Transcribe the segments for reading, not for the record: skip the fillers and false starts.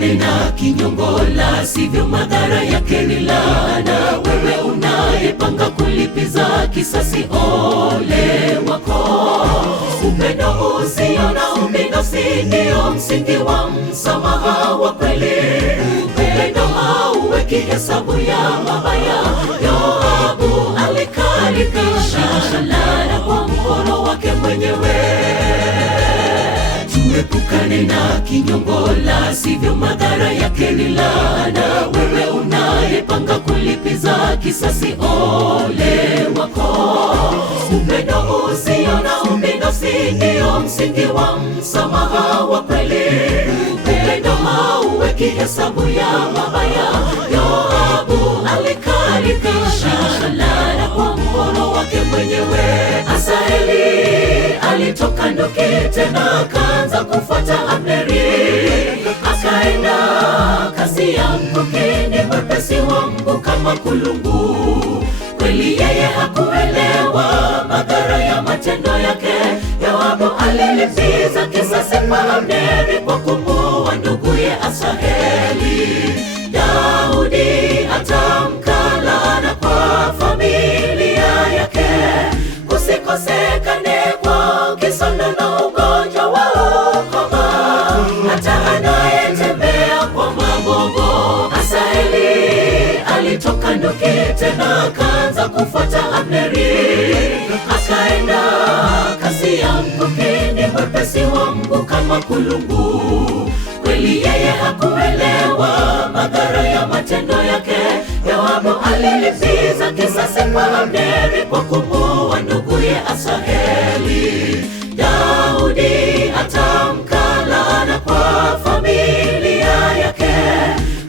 Tuepukane na kinyongo, la sivyo madhara yake ni laana. Wewe unayepanga kulipiza kisasi, ole wako. Upendo usio na ubinafsi ndio msingi wa msamaha wa kweli. Upendo hauweki hesabu ya mabaya. Yoabu alikaribisha laana kwa mkono wake mwenyewe. Tuepukane na kinyongo, la sivyo madhara yake ni laana. Wewe unayepanga kulipiza kisasi, ole wako. Upendo usio na ubinafsi ndio msingi wa msamaha wa kweli. Upendo hauweki hesabu ya mabaya. Yoabu alikaribisha laana kwa mkono wake mwenyewe. Asaeli alitoka nduki, tena akaanza kufuata Abneri. Akaenda kasi ya mkuki, ni mwepesi wa mguu kama kulungu. Kweli yeye hakuelewa madhara ya matendo yake. Yoabu alilipiza kisasi kwa Abneri kwa kumuua nduguye Asaheli. Daudi atamka laana kwa familia yake. Kusikosekane kwa kisono na ugonjwa wa ukoma, hata anayetembea kwa magogo. Asaeli alitoka nduki, tena akaanza kufuata Abneri. Akaenda kasi ya mkuki, ni mwepesi wa mguu kama kulungu. Kweli yeye hakuelewa madhara ya matendo yake. Yoabu alilipiza kisasi kwa Abneri kwa kumuua nduguye Asaheli. Daudi atamka laana kwa familia yake.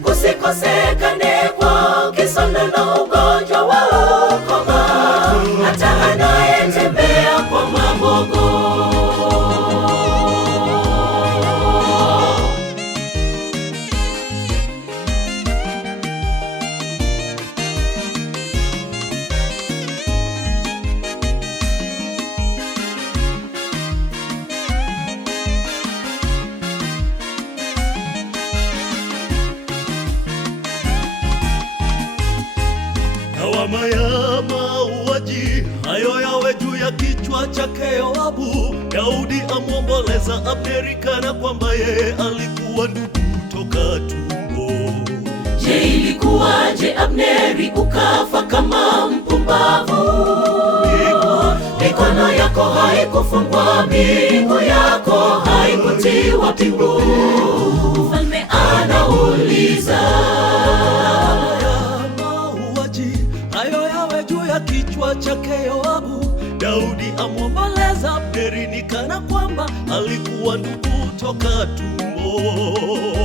Kusikosekane kwa kisono na ugonjwa wa ukoma, hata anayetembea kwa magogo. Lawama ya mauaji hayo yawe juu ya kichwa chake Yoabu. Daudi amwomboleza Abneri kana kwamba yeye alikuwa ndugu toka tumbo. Je, ilikuwaje Abneri ukafa kama mpumbavu? Mikono yako haikufungwa, miguu yako haikutiwa pingu. Mfalme anauliza, hayo yawe juu ya kichwa chake Yoabu. Daudi amwomboleza Abneri ni kana kwamba alikuwa ndugu toka tumbo.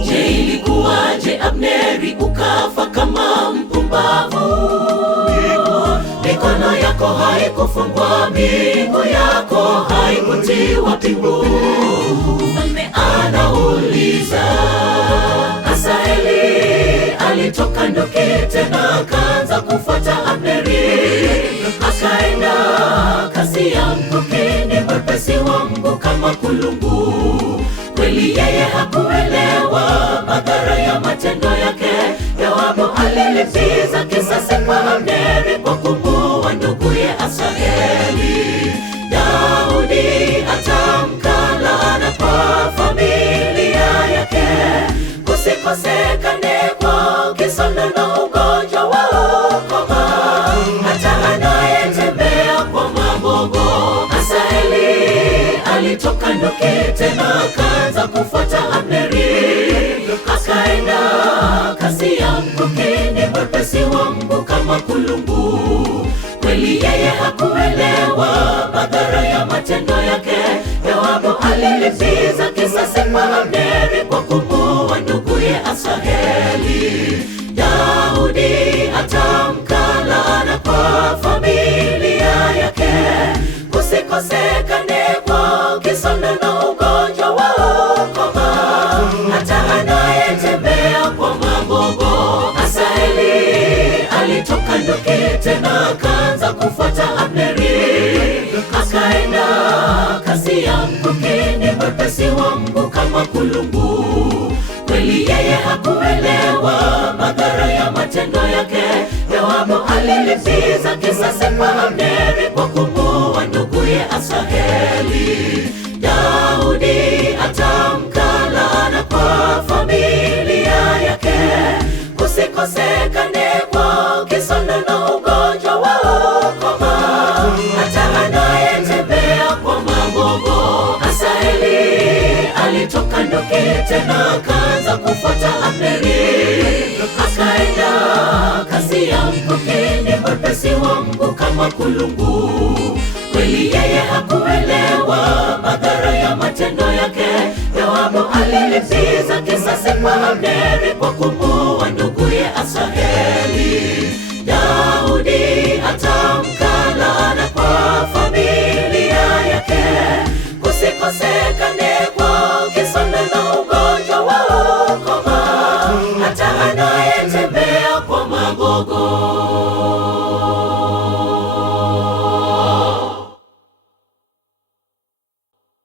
Je, ilikuwaje Abneri ukafa kama mpumbavu? Mikono yako haikufungwa, miguu yako haikutiwa pingu. Mfalme anauliza. Asaeli alitoka nduki, tena akaanza kufuata Abneri. Akaenda kasi ya mkuki, ni mwepesi wa mguu kama kulungu. Kweli yeye hakuelewa madhara ya matendo yake. Yoabu alilipiza kisasi kwa Abneri kwa kumuua nduguye Asaheli. Daudi atamka laana kwa familia yake. Kusikosekane kwa kisono na ugonjwa wa ukoma, hata anayetembea kwa magogo. Asaeli alitoka nduki, tena akaanza kufuata Abneri. Akaenda kasi ya mkuki, ni mwepesi wa mguu kama kulungu. Kweli yeye hakuelewa madhara ya matendo yake. Yoabu alilipiza kisasi kwa Abneri kwa kumuua nduguye Asaheli. Daudi atamka laana kwa familia yake. Kusikosekane kwa kisono na ugonjwa wa ukoma, hata anayetembea kwa magogo. Asaeli alitoka nduki, tena akaanza kufuata Abneri. Akaenda kasi ya mkuki, ni mwepesi wa mguu kama kulungu. Kweli Kweli yeye hakuelewa madhara ya matendo yake. Yoabu alilipiza kisasi kwa Abneri kwa kumuua nduguye Asaheli. Daudi atamka laana kwa familia yake. Kusikosekane kwa kisono na ugonjwa wa ukoma. Hata anayetembea kwa magogo. Asaheli alitoka nduki tena akaanza kufuata Abneri. Akaenda kasi ya mkuki, ni mwepesi wa mguu kama kulungu. Kweli yeye hakuelewa madhara ya matendo yake. Yoabu alilipiza kisasi kwa Abneri kwa kumuua nduguye Asaheli. Daudi atamka laana kwa familia yake. Kusikosekane kwa kisono na ugonjwa wa ukoma. Hata